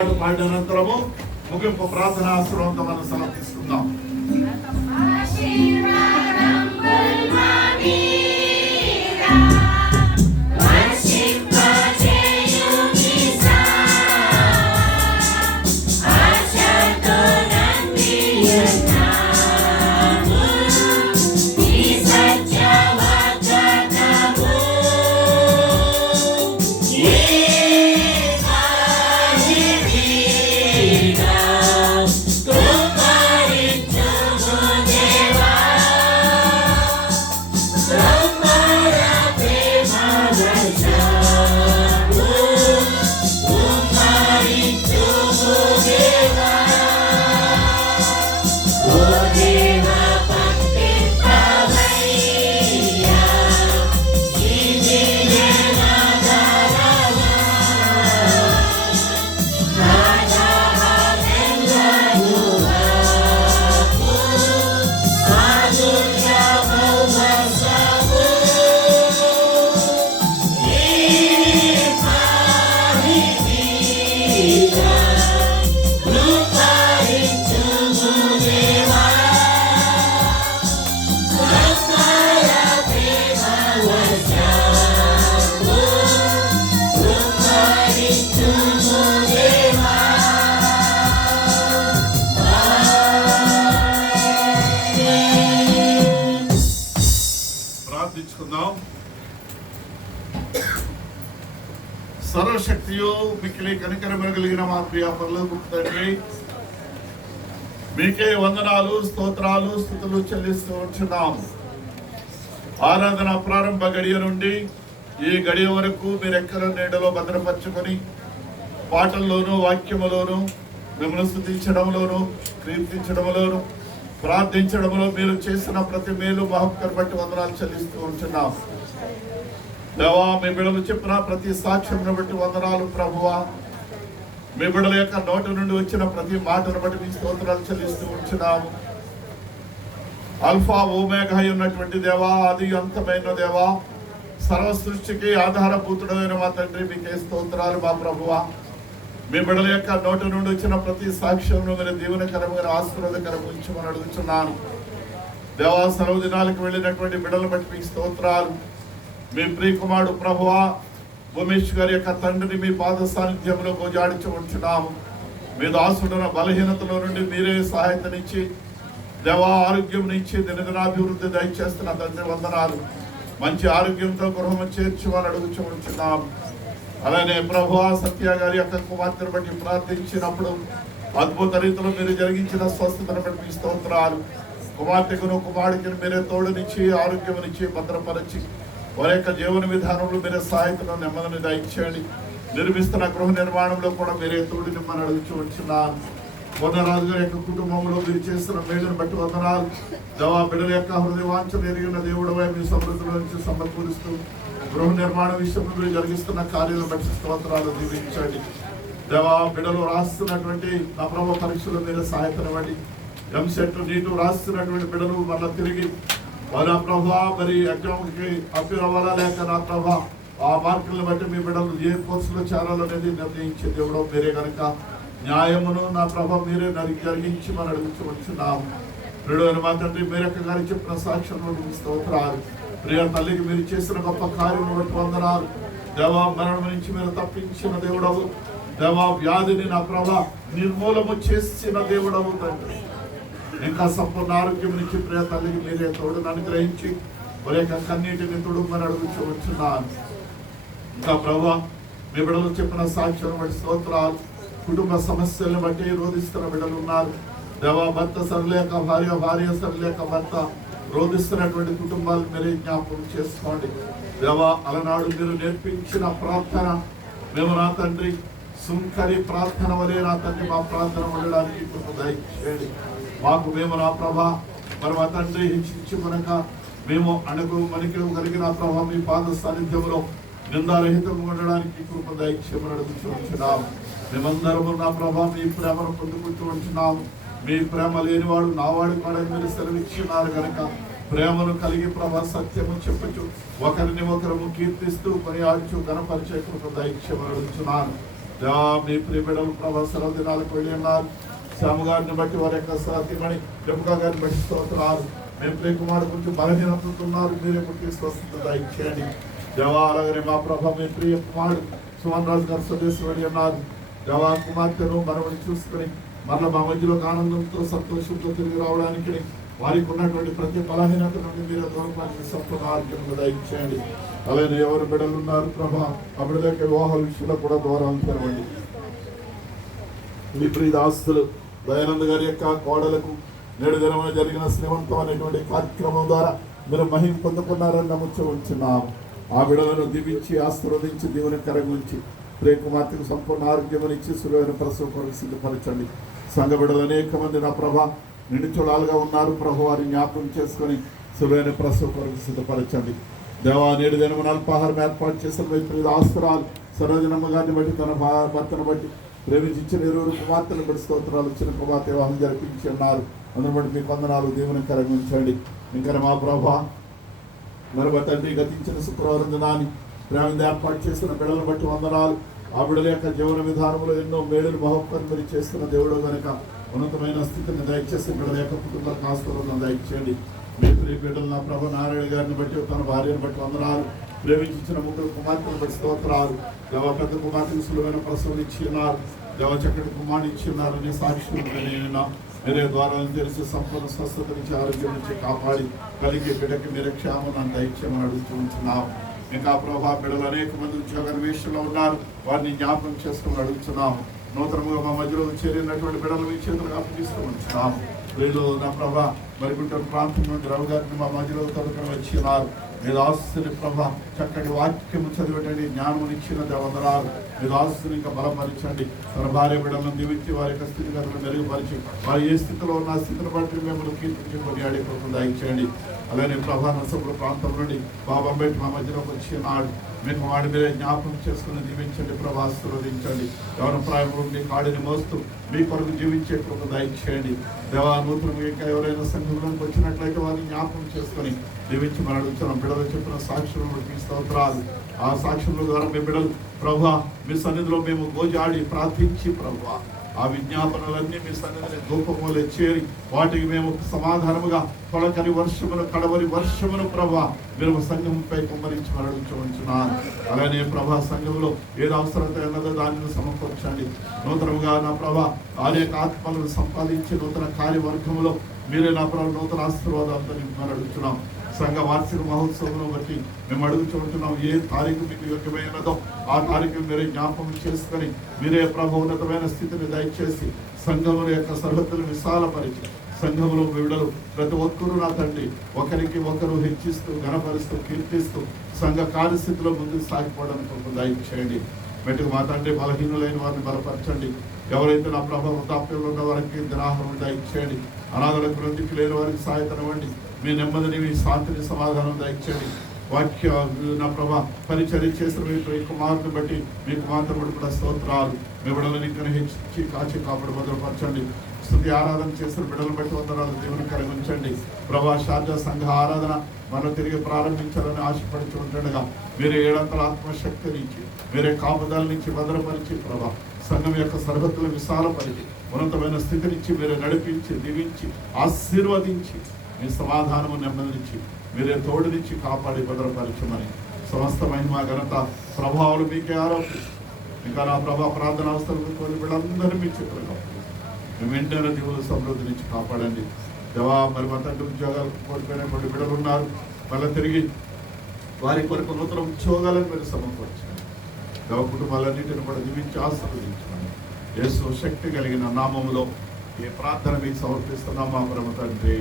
పాడిన అనంతరము ముగింపు ప్రార్థనా ఆశ్రమంతో మనం సెలవు తీసుకుందాం. సర్వశక్తియు మిక్కిలి కనికరము కలిగిన మా ప్రియ పరలోకపు తండ్రి, మీకే వందనాలు, స్తోత్రాలు, స్తుతులు చెల్లిస్తూ ఉంటున్నాము. ఆరాధన ప్రారంభ గడియ నుండి ఈ గడియ వరకు మీరెక్కల నీడలో భద్రపరచుకొని పాటల్లోనూ వాక్యములోను మిమ్మల్ని స్తుతించడంలోను కీర్తించడంలోను ప్రార్థించడంలో మీరు చేసిన ప్రతి మేలు మహత్కర బట్టి వందనాలు చెల్లిస్తూ ఉంటున్నాము. దేవా, మీ బిడ్డలు చెప్పిన ప్రతి సాక్ష్యం బట్టి వందనాలు ప్రభువా. మీ బిడ్డల యొక్క నోటి నుండి వచ్చిన ప్రతి మాటను బట్టి మీ స్తోత్రాలు చెల్లిస్తూ ఉంటున్నాము. అల్ఫా ఓమేగా ఉన్నటువంటి దేవా, ఆది అంతమైన దేవా, సర్వ సృష్టికి ఆధారభూతుడైన మా తండ్రి, మీకే స్తోత్రాలు మా ప్రభువా. మీ బిడ్డల యొక్క నోటి నుండి వచ్చిన ప్రతి సాక్ష్యంలో మీరు దీవెనకరమైన ఆశీర్వాదకరంగా ఉంచమని అడుగుతున్నాను. దేవా, సర్వదినాలకు వెళ్ళినటువంటి బిడ్డలను బట్టి మీ స్తోత్రాలు. మీ ప్రియకుమారుడు ప్రభువా ఉమేష్ గారి యొక్క తండ్రిని మీ పాద సాన్నిధ్యంలో గోజాడించి ఉంచున్నాము. మీ దాసుడున్న బలహీనతలో నుండి మీరే సహాయతనిచ్చి దేవా ఆరోగ్యం నుంచి దినదినాభివృద్ధి దయచేస్తున్న తండ్రి వందనాలు. మంచి ఆరోగ్యంతో గృహము చేర్చుమని అడుగుచూ ఉంచున్నాము. అలానే ప్రభువా సత్య గారి యొక్క కుమార్తెను బట్టి ప్రార్థించినప్పుడు అద్భుత రీతిలో మీరు జరిగించిన స్వస్థతను బట్టి మీ స్తోత్రాలు. కుమార్తెకును కుమారుడికి మీరే తోడునిచ్చి ఆరోగ్యమునిచ్చి భద్రపరిచి వారి యొక్క జీవన విధానంలో మీరే సహాయతను నెమ్మదిని దయచేయండి. నిర్మిస్తున్న గృహ నిర్మాణంలో కూడా మీరే తోడుని మనం అడుగుచూ ఉంటున్నాను. వనరాజు గారి యొక్క కుటుంబంలో మీరు చేస్తున్న మేలును బట్టి వందనాలు. దేవా, బిడ్డల యొక్క హృదయవాంఛలు ఎరిగిన దేవుడవై మీ సమృద్ధిలో నుంచి సమకూరుస్తూ గృహ నిర్మాణ విషయంలో మీరు జరిగిస్తున్న కార్యాలను బట్టి స్తోత్రాలు దీవించండి. దేవా, బిడ్డలు రాస్తున్నటువంటి నా ప్రభావ పరీక్షలు మీరే సహాయతనివ్వండి. ఎంసెట్ నీటు రాస్తున్నటువంటి బిడ్డలు మళ్ళీ తిరిగి వారి ప్రభా మరి ఎగ్జామ్కి అప్పీర్ అవ్వాలా లేక నా ప్రభా ఆ మార్కులను బట్టి మీ బిడ్డలు ఏ కోర్సులో చేరాలనేది నిర్ణయించే దేవుడు మీరే కనుక న్యాయమును నా ప్రభా మీరే జరిగించి మనం అడుగుతూ వచ్చున్నాము. ప్రియుడైన మా తండ్రి, మీరక్క గారి చెప్పిన సాక్ష్యంలో స్తోత్రాలు. ప్రియ తల్లికి మీరు చేసిన గొప్ప కార్యం బట్టి వందనాలు. దేవా, మరణం నుంచి మీరు తప్పించిన దేవుడవు. దేవా, వ్యాధిని నా ప్రభా నిర్మూలము చేసిన దేవుడవు తండ్రి. ఇంకా సంపూర్ణ ఆరోగ్యం నుంచి ప్రియ తల్లికి మీరే తోడును అనుగ్రహించి వారి యొక్క కన్నీటిని తొడుమని అడుగుతూ ఉంటున్నాను. ఇంకా ప్రభా, మీ బిడ్డలు చెప్పిన సాక్ష్యం బట్టి స్తోత్రాలు. కుటుంబ సమస్యలను బట్టి రోధిస్తున్న బిడ్డలు ఉన్నారు. దేవా, భర్త సరిలేక భార్య, భార్య సరిలేక భర్త రోధిస్తున్నటువంటి కుటుంబాలు మీరే జ్ఞాపకం చేసుకోండి. దేవా, అలనాడు మీరు నేర్పించిన ప్రార్థన మేము నా తండ్రి సుంకరి ప్రార్థన వలె నా తండ్రి మా ప్రార్థన ఉండడానికి దయచేయండి. మాకు మేము నా ప్రభా మరి మా తండ్రి హెచ్చించి కనుక మేము అణుగు మనకి కలిగిన ప్రభా మీ పాద సాన్నిధ్యంలో నిందారహితంగా ఉండడానికి కృప దయచేయమని అడుగుతున్నాము. మేమందరము నా ప్రభా మీ ప్రేమను పొందుకుంటూ ఉంటున్నాము. మీ ప్రేమ లేనివాడు నావాడు కూడా మీరు సెలవిచ్చినారు కనుక ప్రేమను కలిగి ప్రభా సత్యము చెప్పుచు ఒకరిని ఒకరు కీర్తిస్తూ కొనియాడుచు గణపరిచే కృప దయచేయమని అడుగుతున్నాను. దేవా మీ ప్రియ బిడ్డలు ప్రభా సెలవు దినాలకు వెళ్ళి ఉన్నారు. శ్యామ గారిని బట్టి వారి యొక్క సతీమణి రెబకా గారిని బట్టి స్తోత్రాలు. మేము ప్రియ కుమారుడు కొంచెం బలహీనతతో ఉన్నారు, మీరే తీసుకొస్తుంది దయచేయండి దేవా. అలాగనే మా ప్రభా మీ ప్రియ కుమారుడు సుమన్ రాజు గారు స్వదేశం వెళ్ళి ఉన్నారు. దేవా కుమార్తెను మనవని చూసుకొని మరలా మా మధ్యలోకి ఆనందంతో సంతోషంతో తిరిగి రావడానికి వారికి ఉన్నటువంటి ప్రతి బలహీనత నుండి మీరు దూరపాటి సంపూర్ణ ఆరోగ్యం దయచేయండి. అలాగే ఎవరు బిడ్డలు ఉన్నారు ప్రభా ఆ బిడ్డలకి వివాహాల విషయంలో కూడా దూరాలు తెరవండి. మీ ప్రియ దాస్తులు దయానంద గారి యొక్క కోడలకు నేడు దినమైన జరిగిన శ్రీమంతం అనేటువంటి కార్యక్రమం ద్వారా మీరు మహిమ పొందుకున్నారని నమ్ముతూ ఉంచున్నాం. ఆ బిడ్డలను దీవించి ఆశీర్వదించి దీవెనకరంగా ఉంచి ప్రియ కుమార్తెకు సంపూర్ణ ఆరోగ్యం ఇచ్చి సులువైన ప్రసవ కొరకు సిద్ధపరచండి. సంఘ బిడ్డలు అనేక మంది నా ప్రభా నిండు చూడాలుగా ఉన్నారు ప్రభు, వారిని జ్ఞాపకం చేసుకొని సులువైన ప్రసవ కొరకు సిద్ధపరచండి. దేవా నేడు దినమున అల్పాహారం ఏర్పాటు చేసిన ప్రియ ఆస్తురాలు సరోజనమ్మ గారిని బట్టి తన భర్తను బట్టి ప్రేమించి ఇచ్చిన 20 కుమార్తెను బట్టి స్తోత్రాలు. ఇచ్చిన కుమార్తె వివాహం జరిపించి ఉన్నారు, అందుని బట్టి మీకు వందనాలు దీవెనకరంగా ఉంచండి. ఇంకా మా ప్రభా మరొక తండ్రి గతించిన శుక్రవారం దినాన్ని ప్రేమ ఏర్పాటు చేసిన బిడ్డలను బట్టి వందనాలు. ఆ బిడ్డల యొక్క జీవన విధానంలో ఎన్నో మేలులు మహోపకరం మీరు చేస్తున్న దేవుడు కనుక ఉన్నతమైన స్థితిని దయచేసి బిడ్డల యొక్క కుటుంబాలకు ఆస్తులను దయచేయండి. మీ ప్రియ బిడ్డలు నా ప్రభ నారాయణ గారిని బట్టి తన భార్యను బట్టి వందనాలు. ప్రేమించిన 3 కుమార్తెను బట్టి స్తోత్రాలు. దేవ పెద్ద కుమార్తెకు సులువైన ప్రసవం ఇచ్చి ఉన్నారు, దేవ చక్కటి కుమారుని ఇచ్చి ఉన్నారు. నీ సాక్షి మీరే ద్వారాలను తెలిసి సంపూర్ణ స్వస్థత నుంచి ఆరోగ్యం నుంచి కాపాడి కలిగి బిడ్డకి మీరే క్షేమను దయచేయమని అడుగుతూ ఉంటున్నాం. ఇంకా ప్రభా బిడ్డలు అనేక మంది ఉద్యోగ విషయంలో ఉన్నారు, వారిని జ్ఞాపకం చేసుకుని అడుగుతున్నాం. నూతనంగా మా మధ్యలో చేరినటువంటి బిడ్డలు మీ చేతులకు అప్పగిస్తూ ఉంటున్నాం. వీళ్ళు నా ప్రభా మరిగుంటూరు ప్రాంతం నుండి రవి గారిని మా మధ్యలో తొలకని వచ్చినారు. మీరు ఆస్తుని ప్రభా చక్కటి వాక్యము చదివేటండి జ్ఞానం ఇచ్చిన దేవందరాలు. మీరు ఆస్తుని ఇంకా బలపరచండి. తన భార్య బిడ్డలను దీవించి వారి యొక్క స్థితిగతులను మెరుగుపరిచి వారు ఏ స్థితిలో ఉన్న స్థితిని బట్టి మిమ్మల్ని కీర్తించి కొనియాడే కోసం దయచేయండి. అలానే ప్రభా నరసపుర ప్రాంతం నుండి బాబా బయట మా మధ్యలోకి వచ్చినాడు. మీకు వాడి మీరే జ్ఞాపకం చేసుకుని దీవించండి ప్రభా, ఆశీర్వదించండి. ఎవరి ప్రాయంలో మీ కాడిని మోస్తూ మీ కొరకు జీవించే కృప దయచేయండి. దేవా నూతనంగా ఇంకా ఎవరైనా సంఘంలోకి వచ్చినట్లయితే వారిని జ్ఞాపకం చేసుకొని దీవించి మనం అడుగుతున్నాం. బిడ్డలు చెప్పిన సాక్ష్యం మీ స్తోత్రాలు. ఆ సాక్ష్యముల ద్వారా మీ బిడ్డలు ప్రభా మీ సన్నిధిలో మేము గోజాడి ప్రార్థించి ప్రభా ఆ విజ్ఞాపనలన్నీ మీ సన్నిధిని ధూపములు చేరి వాటికి మేము సమాధానముగా తొలకరి వర్షమును కడవరి వర్షమును ప్రభా మీరు సంఘంపై కుమ్మరించి మరణించవచ్చున్నాను. అలానే ప్రభా సంఘంలో ఏది అవసరత ఉన్నదో దానిని సమకూర్చండి. నూతనముగా నా ప్రభా అనేక ఆత్మలను సంపాదించి నూతన కార్యవర్గంలో మీరే నా ప్రభా నూతన ఆశీర్వాదాలతో నింపమని అడుగుతున్నాం. సంఘ వార్షిక మహోత్సవం బట్టి మేము అడుగుతుంటున్నాం. ఏ తారీఖు మీకు యోగ్యమైనదో ఆ తారీఖు మీరే జ్ఞాపకం చేసుకొని మీరే ప్రభు ఉన్నతమైన స్థితిని దయచేసి సంఘముల యొక్క సరిహద్దులు విశాలపరిచి సంఘంలో విడుదలు ప్రతి ఒక్కరూ నా తండ్రి ఒకరికి ఒకరు హెచ్చిస్తూ ఘనపరుస్తూ కీర్తిస్తూ సంఘ కార్యస్థితిలో ముందుకు సాగిపోవడానికి దయచేయండి. మెట్టుకు మా తండ్రి బలహీనులైన వారిని బలపరచండి. ఎవరైతే నా ప్రభావ వృద్ధాప్యంలో ఉన్న వారికి దినాహరం దయచేయండి. అనాథలకు నందికి లేని వారికి సహాయతనివ్వండి. మీ నెమ్మదిని మీ శాంతిని సమాధానం దయచేయండి. వాక్య నా ప్రభా పరిచర్య చేసిన మీ కుమారుని బట్టి మీ కుమార్తెను బట్టి కూడా స్తోత్రాలు. మీ బిడ్డలను ఇంకా హెచ్చి కాచి కాపాడు భద్రపరచండి. స్తుతి ఆరాధన చేసిన బిడ్డలను బట్టి వందనాలు దేవుని కలిగించండి. ప్రభా షార్జా సంఘ ఆరాధన మనం తిరిగి ప్రారంభించాలని ఆశపడుతూ ఉంటుండగా మీరే ఏడంతల ఆత్మశక్తిని ఇచ్చి మీరే కాపుదల నుంచి భద్రపరిచి ప్రభా సంఘం యొక్క సరిహద్దులు విశాలపరిచి ఉన్నతమైన స్థితినిచ్చి మీరే నడిపించి దీవించి ఆశీర్వదించి మీ సమాధానము నెమ్మదినిచ్చి మీరే తోడునిచ్చి కాపాడి భద్రపరచమని సమస్త మహిమ ఘనత ప్రభావాలు మీకే ఆరోపి. ఇంకా నా ప్రభా ప్రార్థన అవసరం కొన్ని వీళ్ళందరూ మీ చిత్రంగా మేము వెంటనే దేవుడు సమృద్ధి నుంచి కాపాడండి. దేవా మరి మా తండ్రి ఉద్యోగాలు కోల్పోయినటువంటి బిడ్డలు ఉన్నారు, మళ్ళీ తిరిగి వారి కొరకు నూతన ఉద్యోగాలను మీరు సమకూర్చండి. దేవ కుటుంబాలన్నింటిని కూడా దీవించి ఆశీర్వదించండి. యేసు శక్తి కలిగిన నామములో ఈ ప్రార్థన మీకు సమర్పిస్తున్నాం మా పరమ తండ్రి.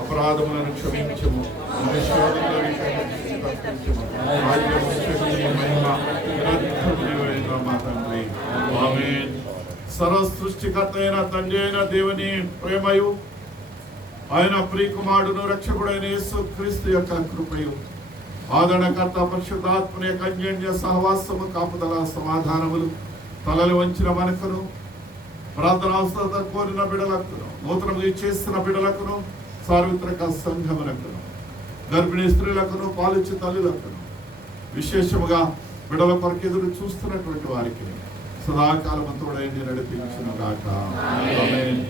అపరాధములను క్షమించము, మా తండ్రి. ఆమేన్. సర్వ సృష్టికర్త అయిన తండ్రి అయిన దేవుని ప్రేమయు ఆయన ప్రియకుమారుడును రక్షకుడైన యేసు క్రీస్తు యొక్క కృపయు ఆదరణకర్త పరిశుద్ధాత్మ యొక్క అన్యోన్య సహవాసము కాపుదల సమాధానములు తలలు వంచిన మనకును, ప్రార్థన అవసరత కోరిన బిడలకును, నూతనముగా చేసిన బిడలకును, సార్వత్రిక సంఘములకును, గర్భిణీ స్త్రీలకును, పాలిచ్చు తల్లులకును, విశేషముగా బిడల కొరకు ఎదురు చూస్తున్నటువంటి వారికి సదాకాలము తోడైంది నడిపించును గాక. ఆమేన్.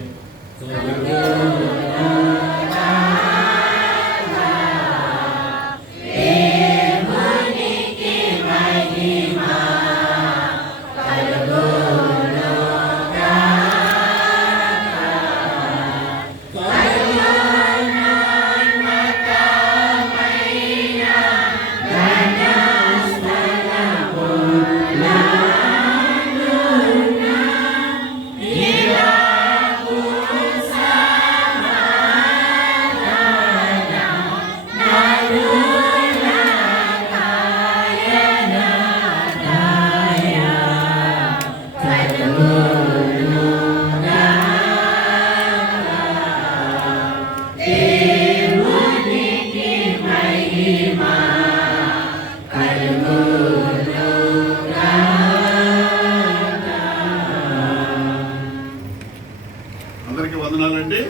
అందరికీ వందనాలండి.